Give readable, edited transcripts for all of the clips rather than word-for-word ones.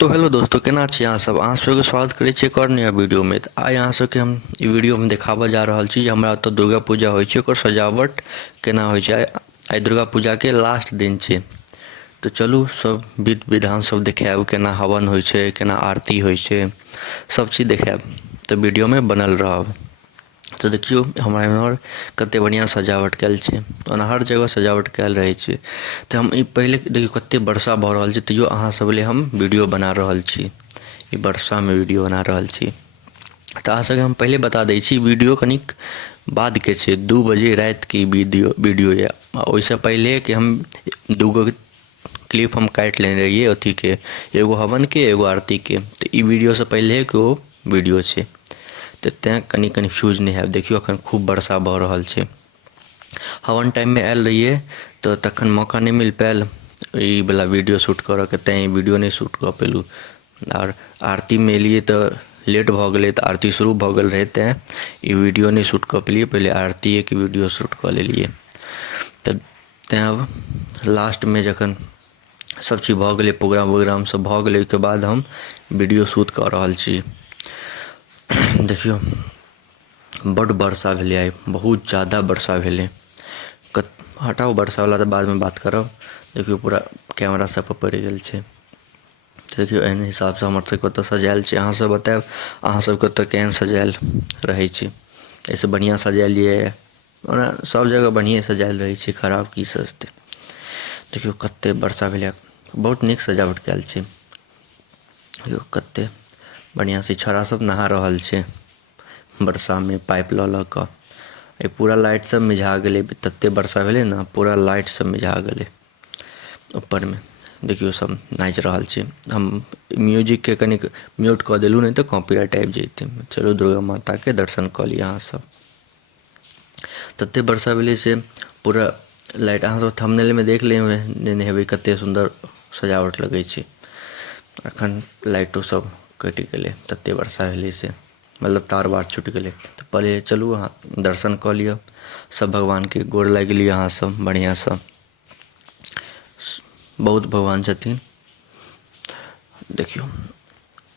तो हेलो दोस्तों, केना छी अहाँ सब सबके स्वागत करै छी एक और नया वीडियो में। तो आइ अहाँ सबके हम ई वीडियो में देखाबऽ जा रहल छी जे हमरा ओतऽ दुर्गा पूजा होइ छै, ओकर सजावट केना होइ छै। आइ दुर्गा पूजा के लास्ट दिन छै। तो चलू सब विध विधान सब देखायब, केना हवन होइ छै, केना आरती होइ छै, सब चीज देखायब। तो वीडियो में बनल रहब। तो देखियो हमरा एम्हर कते बढ़िया सजावट कयल छै, ओना हर जगह सजावट कयल रहै छै। तो हम ई पहिले देखियो कते वर्षा भऽ रहल छै, तैयो अहाँ सब लेल हम वीडियो बना रहल छी। ई वर्षा में वीडियो बना रहल छी। तऽ अहाँ सबके हम पहिले बता दै छी, वीडियो कनिक बाद के छै, 2 बजे रात के वीडियो यऽ। ओइसे पहिले कि हम दूगो क्लिप हम काटि लेने रहियै अथी के, एगो हवन के एगो आरती के। तऽ ई वीडियो से पहिले के ओ वीडियो छै, तऽ तेँ कनि कन्फ्यूज नहि हैब। देखियौ एखन खूब वर्षा भऽ रहल छै। हवन टाइम में आयल रहियै तऽ तखन मौका नहि मिल पायल ई वाला वीडियो शूट करऽके, तेँ ई वीडियो नहि शूट कऽ पेलहुँ। और आरती में एलियै तऽ लेट भऽ गेलै, तऽ आरती शुरू भऽ गेल रहै, तेँ ई वीडियो नहि शूट कऽ पेलियै। पहिले आरतीये के वीडियो शूट कऽ लेलियै। तऽ तेँ अब लास्ट में जखन सब चीज भऽ गेलै, प्रोग्राम वोग्राम सब भऽ गेलै, ओहिके बाद हम वीडियो शूट कऽ रहल छी। देखियौ बड्ड वर्षा भेलै आइ, बहुत ज़्यादा वर्षा भेलै। हटाउ वर्षावला तऽ बादमे बात करब। देखियौ पूरा कैमरा सब पर पड़ि गेल छै। देखियौ एहन हिसाबसँ हमर सबके ओतऽ सजायल छै। अहाँ सब बतायब अहाँ सबके ओतऽ केहन सजायल रहै छै। एहिसँ बढ़िआँ सजायल यऽ? ओना सब जगह बढ़िएँ सजायल रहै छै, खराब की सजतै। देखियौ कते वर्षा भेलै, बहुत नीक सजावट कयल छै। देखियौ कते बढ़िआँसँ छौड़ा सब नहा रहल छै वर्षा में, पाइप लऽ लऽ कऽ। ई पूरा लाइट सब मिझा गेलै, तते वर्षा भेलै ने, पूरा लाइट सब मिझा गेलै ऊपर में। देखियौ सब नाचि रहल छै। हम म्यूजिक के कनिक म्यूट कऽ देलहुँ, नहि तऽ कॉपीराइट आबि जैतै। चलू दुर्गा माता के दर्शन कऽ ली अहाँ सब। तते वर्षा भेलै से पूरा लाइट, अहाँ सब थंबनेल में देख लेने हेबै कते सुन्दर सजावट लगै छै। एखन लाइटो सब कटि गेलै, तते वर्षा भेलै से, मतलब तार वार छूटि गेलै। तऽ पहिले चलू अहाँ दर्शन कऽ लिअ सब भगवान के, गोर लागि लिअ अहाँ सब बढ़िआँसँ। बहुत भगवान छथिन। देखियौ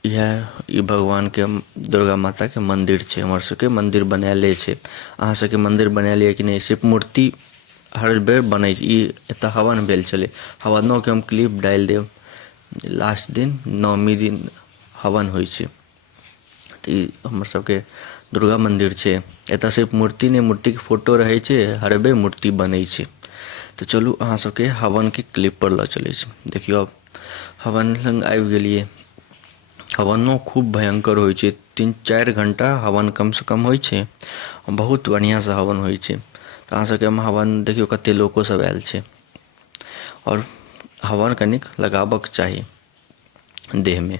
इएह ई भगवान के, दुर्गा माता के मंदिर छै। हमर सबके मंदिर बनायले छै। अहाँ सबके मंदिर बनायल यऽ कि नहि? सिर्फ मूर्ति हर बेर बनै छै। ई एतऽ हवन भेल छलै, हवनो के हम क्लिप डालि देब। लास्ट दिन नवमी दिन हवन होइ छै। तऽ ई हमर सबके दुर्गा मन्दिर छै। एतऽ सिर्फ मूर्ति नहि, मूर्तिके फोटो रहै छै, हर बेर मूर्ति बनै छै। तऽ चलू अहाँ सबके हवन के क्लिप पर लऽ चलै छी। देखियौ अब हवन लग आबि गेलियै। हवनो खूब भयंकर होइ छै, 3-4 घंटा हवन कमसँ कम होइ छै। बहुत बढ़िआँसँ हवन होइ छै। तऽ अहाँ सबके हवन देखियौ कते लोको सब आयल छै। और हवन कनिक लगाबक चाही देह में।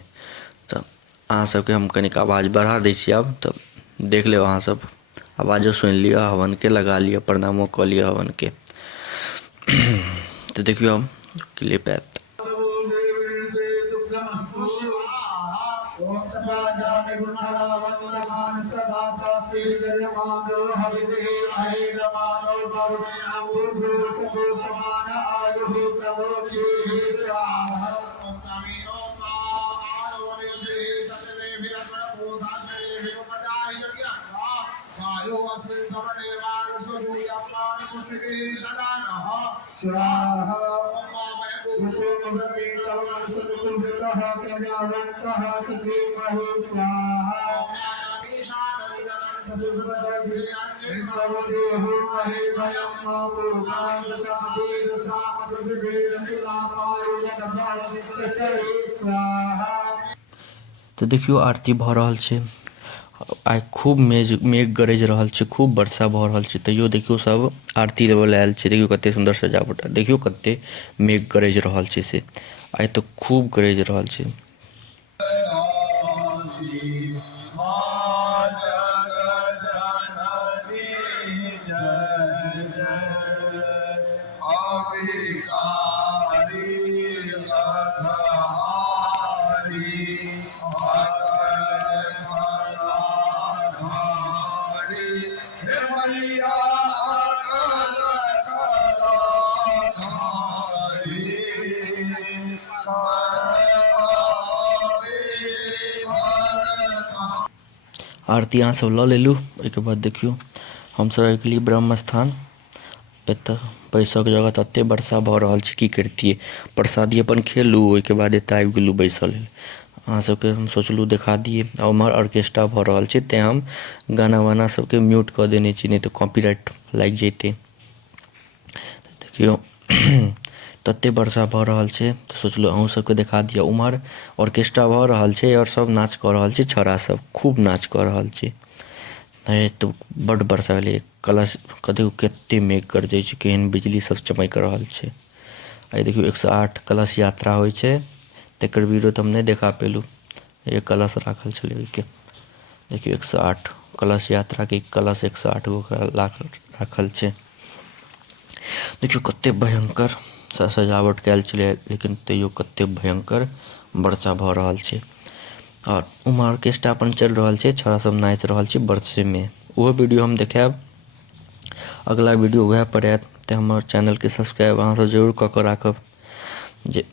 तऽ अहाँ सबके हम कनिक आवाज बढ़ा दै छी आब, तऽ देख लेब अहाँ सब। आवाजो सुनि लिअ, हवन के लगा लिअ, प्रणामो कऽ लिअ हवन के। तऽ देखियौ अब क्लिप आयत। तऽ देखियौ आरती भऽ रहल छै। आइ खूब मेघ गरजि रहल छै, खूब वर्षा भऽ रहल छै, तैयो देखियौ सब आरती लेबऽ लेल आयल छै। देखियौ कते सुन्दर सजावट, देखियौ कते मेघ गरजि रहल छै से। आइ तऽ खूब गरजि रहल छै। आरती अहाँ सब लऽ लेलू। ओहिके बाद देखियौ हमसब आबि गेलियै ब्रह्म स्थान। एतऽ बैसऽके जगह तते वर्षा भऽ रहल छै की करितियै, प्रसादी अपन खेलू ओहिके बाद एतऽ आबि गेलू बैसऽ लेल। अहाँ सबके हम सोचलहुँ देखा दियै, आ उम्हर ऑर्केस्ट्रा भऽ रहल छै तेँ हम गाना वाना सबके म्यूट कऽ देने छी, नहि तऽ कॉपीराइट लागि जैतै। देखियौ तते वर्षा भऽ रहल छै तऽ सोचलहुँ अहूँ सबके देखा दिअ। उम्हर ऑर्केस्ट्रा भऽ रहल छै और सब नाच कऽ रहल छै, छौड़ा सब खूब नाच कऽ रहल छै। तऽ बड्ड वर्षा भेलै, कलश देखियौ कते मेघ गरजै छै, केहन बिजली सब चमकि रहल छै। आ देखियौ 108 कलश यात्रा होइ छै, तकर वीडियो तऽ हम नहि देखा पेलहुँ। ये कलश राखल छलै ओहिके, देखियौ 108 कलश यात्राके कलश 108 गो राखल छै। देखियौ कते भयंकर सजावट कयल छलै, लेकिन तैयो कते भयंकर वर्षा भऽ रहल छै। और उम्हर ऑर्केस्ट्रा अपन चलि रहल छै, छौड़ा सब नाचि रहल छै वर्षेमे। ओहो वीडियो हम देखायब, अगला वीडियो वएह पर आयत। तऽ हमर चैनलके सब्सक्राइब अहाँ सब जरूर कऽ कऽ राखब, जे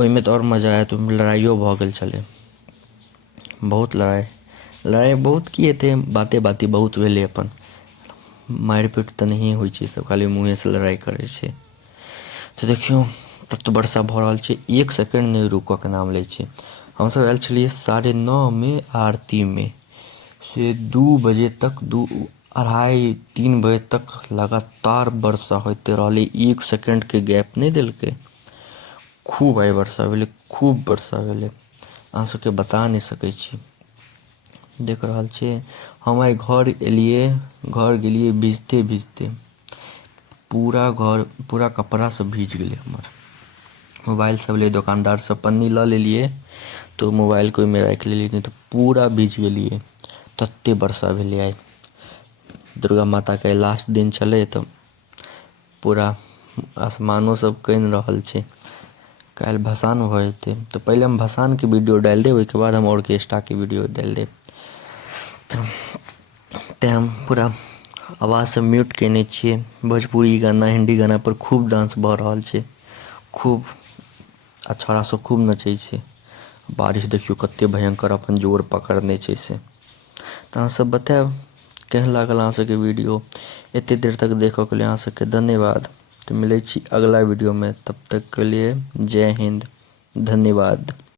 ओहिमे तऽ और मजा आयत। ओहिमे लड़ाइयो भऽ गेल छलै, बहुत लड़ाइ बहुत की हेतै, बाते बाती बहुत भेलै। अपन मारि पीट तऽ नहिए होइ छै, सब खाली मुँहेसँ लड़ाइ करै छै। तऽ देखियौ तत वर्षा भऽ रहल छै, 1 सेकेंड नहि रुकऽके नाम लै छै। हमसब आयल छलियै 9:30 आरतीमे, से 2 बजे तक 2-2:30-3 बजे तक लगातार वर्षा होइते रहलै, 1 सेकेंडके गैप नहि देलकै। खूब आइ वर्षा भेलै, खूब वर्षा भेलै, अहाँ सबके बता नहि सकै छी। देख रहल छियै हम आइ घर एलियै, घर गेलियै भिजते भिजते, पूरा घर पूरा कपड़ा सब भीज गेलै हमर। मोबाइल सब ले दुकानदार सब पन्नी लऽ लेलियै तो मोबाइलके ओहिमे राखि लेलियै, नहि तऽ पूरा भीज गेलियै। तते वर्षा भेलै आइ। दुर्गा माताके आइ लास्ट दिन छलै तऽ पूरा आसमानो सब कनि रहल छै। काल्हि भसान भऽ जेतै, तऽ पहिले हम भसानके वीडियो डालि देब, ओहिके बाद हम ऑर्केस्ट्राके वीडियो डालि देब। तेँ हम पूरा आवाज सब म्यूट केने छियै। भोजपुरी गाना हिंदी गाना पर खूब डांस भऽ रहल छै, खूब। आ छौड़ा सब खूब नचै छै। बारिश देखियौ कते भयंकर अपन जोर पकड़ने छै से। तऽ अहाँ सब बतायब केहन लागल अहाँ सबके वीडियो। एते देर तक देखऽके लिए अहाँ सबके धन्यवाद। तऽ मिलै छी अगला वीडियोमे, तब तक के लिए जय हिंद, धन्यवाद।